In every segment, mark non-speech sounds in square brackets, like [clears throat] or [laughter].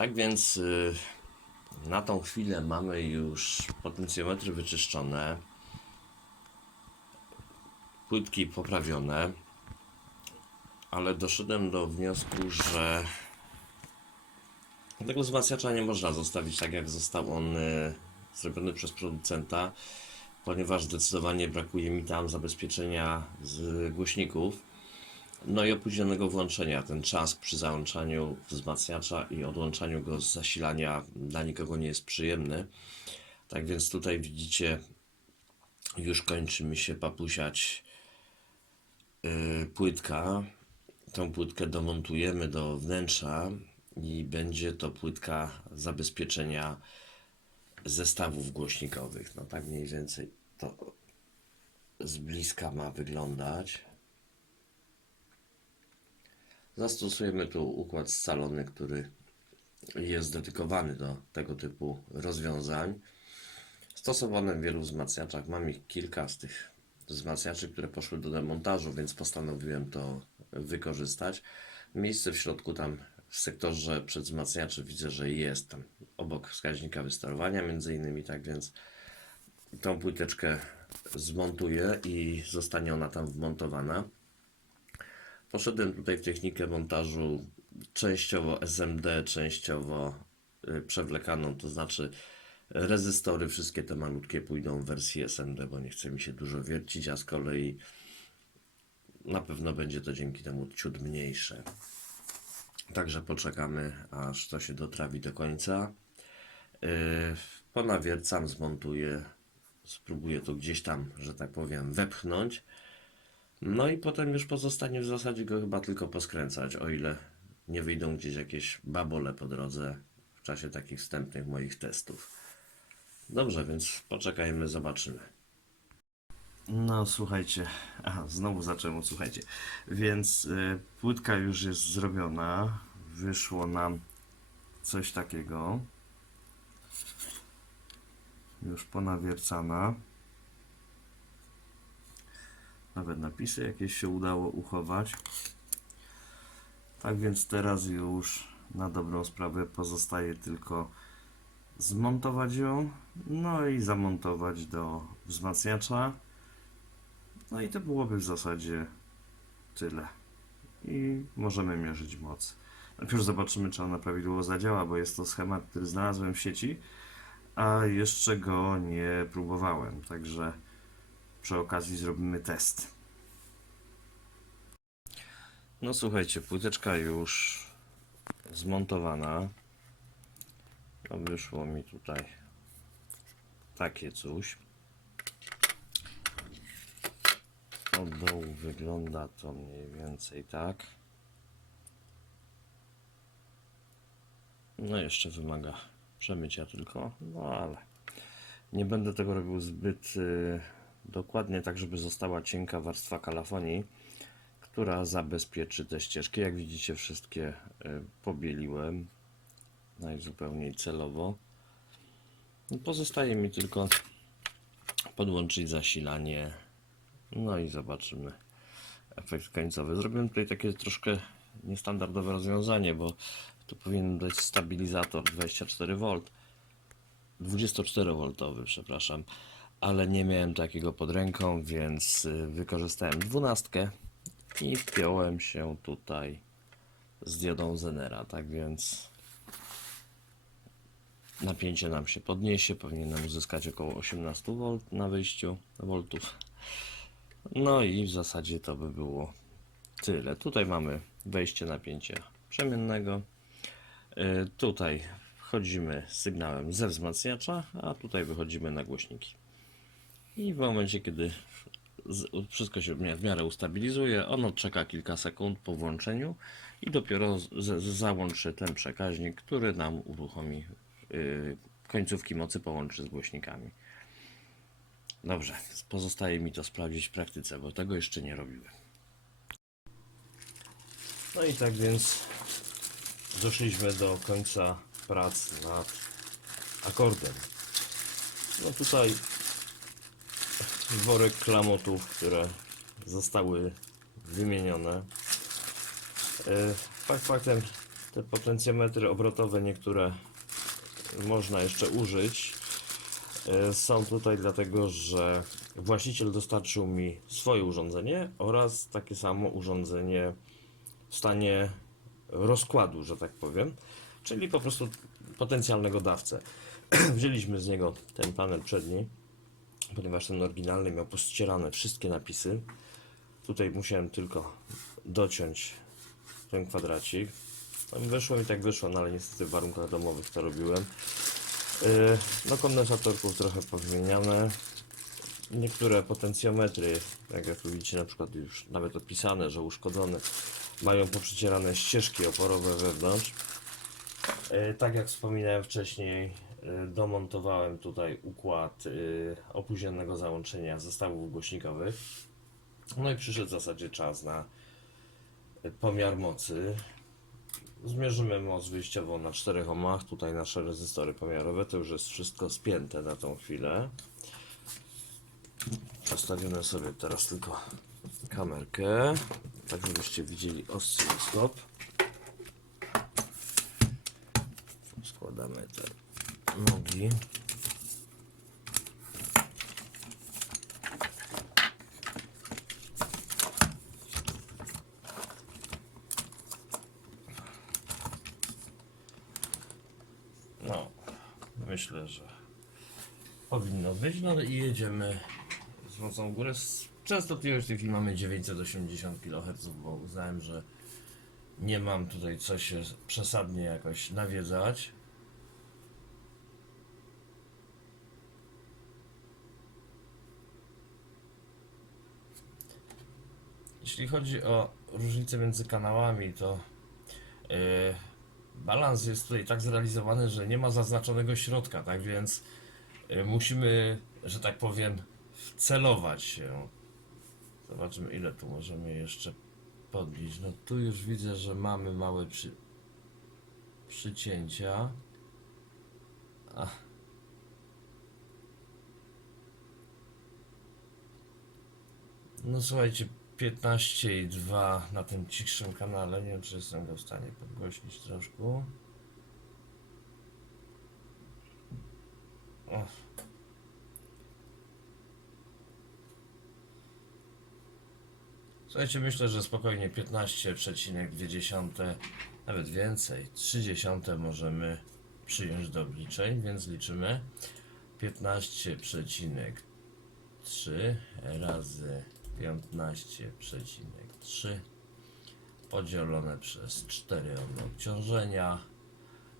Tak więc y, na tą chwilę mamy już potencjometry wyczyszczone, płytki poprawione, ale doszedłem do wniosku, że tego wzmacniacza nie można zostawić tak, jak został on y, zrobiony przez producenta, ponieważ zdecydowanie brakuje mi tam zabezpieczenia z głośników. No i opóźnionego włączenia. Ten czas przy załączaniu wzmacniacza i odłączaniu go z zasilania dla nikogo nie jest przyjemny. Tak więc tutaj widzicie, już kończy mi się papusiać yy, płytka. Tą płytkę domontujemy do wnętrza i będzie to płytka zabezpieczenia zestawów głośnikowych. No tak mniej więcej to z bliska ma wyglądać. Zastosujemy tu układ scalony, który jest dedykowany do tego typu rozwiązań. Stosowany w wielu wzmacniaczach. Mam ich kilka z tych wzmacniaczy, które poszły do demontażu, więc postanowiłem to wykorzystać. Miejsce w środku tam w sektorze przedwzmacniaczy widzę, że jest tam obok wskaźnika wysterowania między innymi, tak więc tą płyteczkę zmontuję i zostanie ona tam wmontowana. Poszedłem tutaj w technikę montażu częściowo SMD, częściowo y, przewlekaną, to znaczy rezystory, wszystkie te malutkie pójdą w wersji SMD, bo nie chce mi się dużo wiercić, a z kolei na pewno będzie to dzięki temu ciut mniejsze. Także poczekamy, aż to się dotrawi do końca. Yy, Ponawiercam, zmontuję, spróbuję to gdzieś tam, że tak powiem, wepchnąć. No i potem już pozostanie w zasadzie go chyba tylko poskręcać, o ile nie wyjdą gdzieś jakieś babole po drodze w czasie takich wstępnych moich testów. Dobrze, więc poczekajmy, zobaczymy. No słuchajcie, aha, znowu zacząłem słuchajcie. Więc y, płytka już jest zrobiona. Wyszło nam coś takiego. Już ponawiercana. Nawet napisy jakieś się udało uchować. Tak więc teraz już na dobrą sprawę pozostaje tylko zmontować ją, no i zamontować do wzmacniacza. No i to byłoby w zasadzie tyle. I możemy mierzyć moc. Najpierw zobaczymy, czy ona prawidłowo zadziała, bo jest to schemat, który znalazłem w sieci, a jeszcze go nie próbowałem. Także przy okazji zrobimy test. No słuchajcie, płyteczka już zmontowana. No wyszło mi tutaj takie coś. Od dołu wygląda to mniej więcej tak. No jeszcze wymaga przemycia tylko, no ale nie będę tego robił zbyt y, dokładnie, tak żeby została cienka warstwa kalafonii, która zabezpieczy te ścieżki. Jak widzicie, wszystkie y, pobieliłem najzupełniej celowo. Pozostaje mi tylko podłączyć zasilanie, no i zobaczymy efekt końcowy. Zrobiłem tutaj takie troszkę niestandardowe rozwiązanie, bo tu powinien być stabilizator 24V, 24V, przepraszam, ale nie miałem takiego pod ręką, więc y, wykorzystałem dwunastkę i wpiąłem się tutaj z diodą Zenera, tak więc napięcie nam się podniesie, powinienem uzyskać około 18 V na wyjściu voltów. No i w zasadzie to by było tyle. Tutaj mamy wejście napięcia przemiennego. Y, Tutaj wchodzimy sygnałem ze wzmacniacza, a tutaj wychodzimy na głośniki. I w momencie, kiedy wszystko się w mi- w miarę ustabilizuje, on odczeka kilka sekund po włączeniu i dopiero załączy ten przekaźnik, który nam uruchomi yy, końcówki mocy, połączy z głośnikami. Dobrze, pozostaje mi to sprawdzić w praktyce, bo tego jeszcze nie robiłem. No i tak więc doszliśmy do końca prac nad akordem. No tutaj worek klamotów, które zostały wymienione. E, Fakt faktem Te potencjometry obrotowe niektóre można jeszcze użyć. E, Są tutaj dlatego, że właściciel dostarczył mi swoje urządzenie oraz takie samo urządzenie w stanie rozkładu, że tak powiem, czyli po prostu potencjalnego dawcę. [clears throat] Wzięliśmy z niego ten panel przedni, ponieważ ten oryginalny miał pościerane wszystkie napisy. Tutaj musiałem tylko dociąć ten kwadracik. No i wyszło mi tak wyszło, no ale niestety w warunkach domowych to robiłem. Yy, No kondensatorków trochę powymieniane. Niektóre potencjometry, jak, tu widzicie na przykład już nawet opisane, że uszkodzone, mają poprzycierane ścieżki oporowe wewnątrz. Yy, Tak jak wspominałem wcześniej, domontowałem tutaj układ yy, opóźnionego załączenia zestawów głośnikowych. No i przyszedł w zasadzie czas na y, pomiar mocy. Zmierzymy moc wyjściową na 4 ohmach. Tutaj nasze rezystory pomiarowe. To już jest wszystko spięte na tą chwilę. Przestawimy sobie teraz tylko kamerkę, tak żebyście widzieli oscyloskop. Składamy te nogi. No, myślę, że powinno być. No i jedziemy z mocą w górę. Z chwili mamy 980 kHz, bo uznałem, że nie mam tutaj co się przesadnie jakoś nawiedzać. Jeśli chodzi o różnicę między kanałami, to yy, balans jest tutaj tak zrealizowany, że nie ma zaznaczonego środka, tak więc y, musimy, że tak powiem, celować się. Zobaczymy ile tu możemy jeszcze podbić. No tu już widzę, że mamy małe przy... przycięcia. Ach. No słuchajcie, 15,2 na tym cichszym kanale. Nie wiem, czy jestem go w stanie podgłośnić troszkę. Słuchajcie, myślę, że spokojnie 15,2, nawet więcej, 30 możemy przyjąć do obliczeń, więc liczymy 15,3 razy 15,3 podzielone przez 4 ohm obciążenia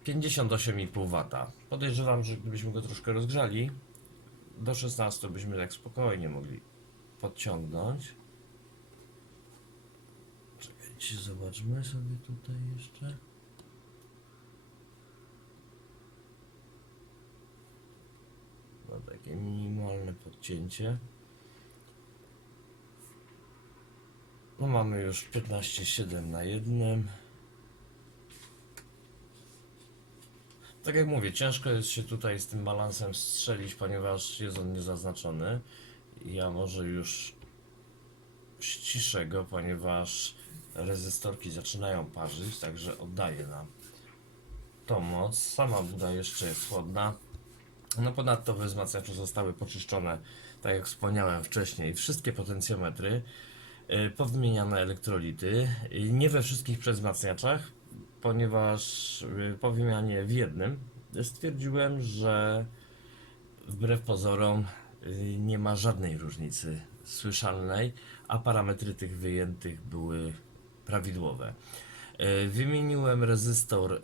58,5 W. Podejrzewam, że gdybyśmy go troszkę rozgrzali do 16 byśmy tak spokojnie mogli podciągnąć. Czekajcie, zobaczmy sobie tutaj jeszcze. No takie minimalne podcięcie. No mamy już 15,7 na jednym. Tak jak mówię, ciężko jest się tutaj z tym balansem strzelić, ponieważ jest on niezaznaczony. Ja może już ściszę go, ponieważ rezystorki zaczynają parzyć, także oddaję nam tą moc. Sama buda jeszcze jest chłodna. No ponadto we wzmacniaczu zostały poczyszczone, tak jak wspomniałem wcześniej, wszystkie potencjometry, yy, powymieniane elektrolity. Yy, Nie we wszystkich przezmacniaczach, ponieważ yy, po wymianie w jednym stwierdziłem, że wbrew pozorom nie ma żadnej różnicy słyszalnej, a parametry tych wyjętych były prawidłowe. Wymieniłem rezystor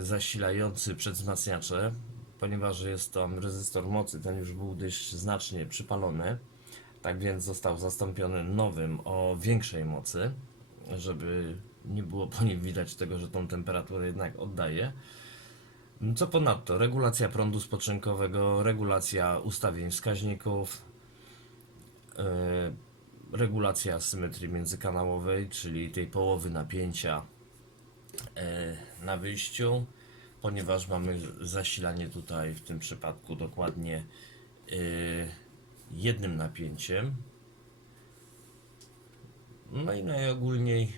zasilający przedwzmacniacze, ponieważ jest to rezystor mocy, ten już był dość znacznie przypalony. Tak więc został zastąpiony nowym o większej mocy, żeby nie było po nim widać tego, że tą temperaturę jednak oddaje. Co ponadto, regulacja prądu spoczynkowego, regulacja ustawień wskaźników, yy, regulacja symetrii międzykanałowej, czyli tej połowy napięcia yy, na wyjściu, ponieważ mamy zasilanie tutaj w tym przypadku dokładnie yy, jednym napięciem. No i najogólniej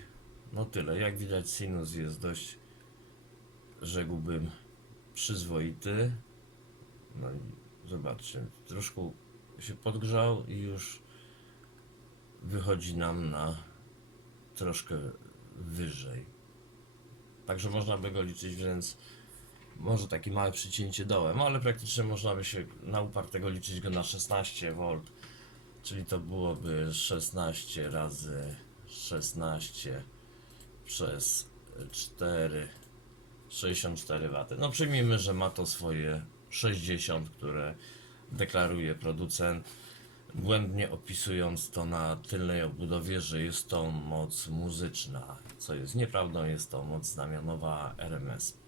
no tyle. Jak widać sinus jest dość rzekłbym, przyzwoity. No i zobaczcie, troszkę się podgrzał i już wychodzi nam na troszkę wyżej. Także można by go liczyć, więc może takie małe przycięcie dołem, ale praktycznie można by się na upartego liczyć go na 16 V, czyli to byłoby 16 razy 16 przez 4 64 W. No przyjmijmy, że ma to swoje 60, które deklaruje producent, błędnie opisując to na tylnej obudowie, że jest to moc muzyczna, co jest nieprawdą, jest to moc znamionowa RMS.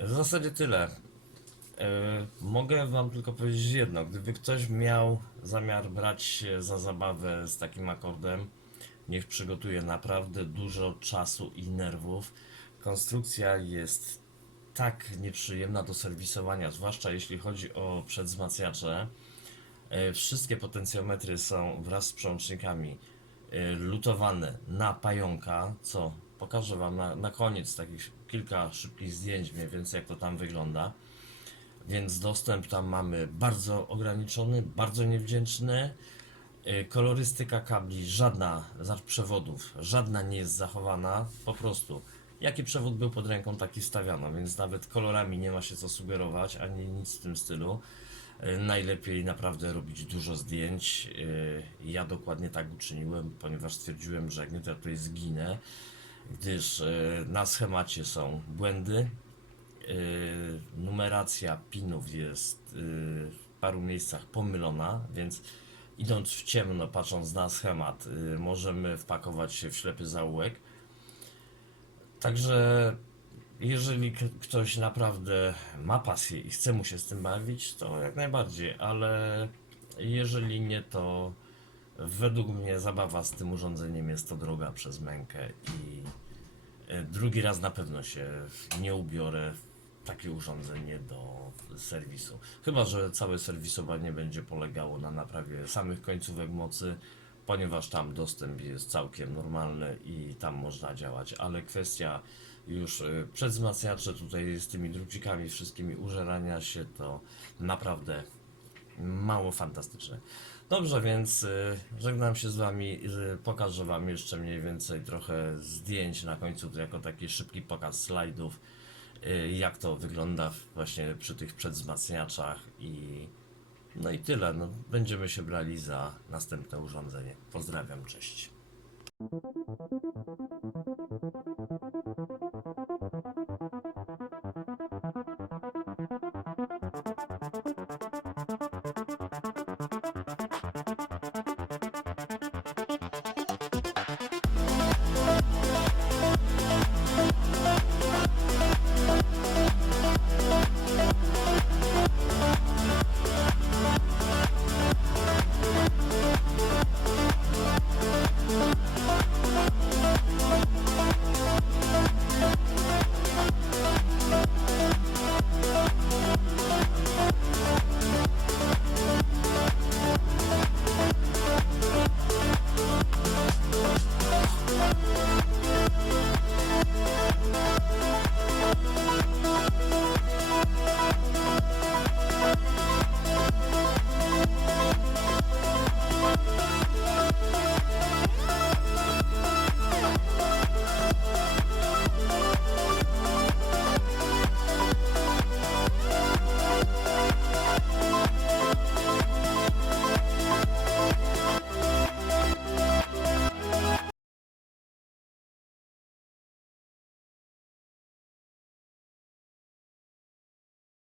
W zasadzie tyle. E, mogę Wam tylko powiedzieć jedno. Gdyby ktoś miał zamiar brać się za zabawę z takim akordem, niech przygotuje naprawdę dużo czasu i nerwów. Konstrukcja jest tak nieprzyjemna do serwisowania, zwłaszcza jeśli chodzi o przedzmacniacze. E, Wszystkie potencjometry są wraz z przełącznikami e, lutowane na pająka, co pokażę Wam na, na koniec takich kilka szybkich zdjęć mniej więcej jak to tam wygląda. Więc dostęp tam mamy bardzo ograniczony, bardzo niewdzięczny. Y, Kolorystyka kabli, żadna, znaczy przewodów, żadna nie jest zachowana. Po prostu, jaki przewód był pod ręką, taki stawiano, więc nawet kolorami nie ma się co sugerować, ani nic w tym stylu. Y, Najlepiej naprawdę robić dużo zdjęć. Y, Ja dokładnie tak uczyniłem, ponieważ stwierdziłem, że jak nie to ja tutaj zginę, gdyż y, na schemacie są błędy, y, numeracja pinów jest y, w paru miejscach pomylona, więc idąc w ciemno, patrząc na schemat, możemy wpakować się w ślepy zaułek. Także jeżeli ktoś naprawdę ma pasję i chce mu się z tym bawić, to jak najbardziej, ale jeżeli nie, to według mnie zabawa z tym urządzeniem jest to droga przez mękę i E, Drugi raz na pewno się nie ubiorę w takie urządzenie do serwisu. Chyba, że całe serwisowanie będzie polegało na naprawie samych końcówek mocy, ponieważ tam dostęp jest całkiem normalny i tam można działać, ale kwestia już e, przedzmacniacze tutaj z tymi drucikami wszystkimi użerania się to naprawdę mało fantastyczne. Dobrze, więc y, żegnam się z Wami. y, Pokażę Wam jeszcze mniej więcej trochę zdjęć na końcu, jako taki szybki pokaz slajdów, y, jak to wygląda właśnie przy tych przedzmacniaczach i no i tyle. No, będziemy się brali za następne urządzenie. Pozdrawiam, cześć.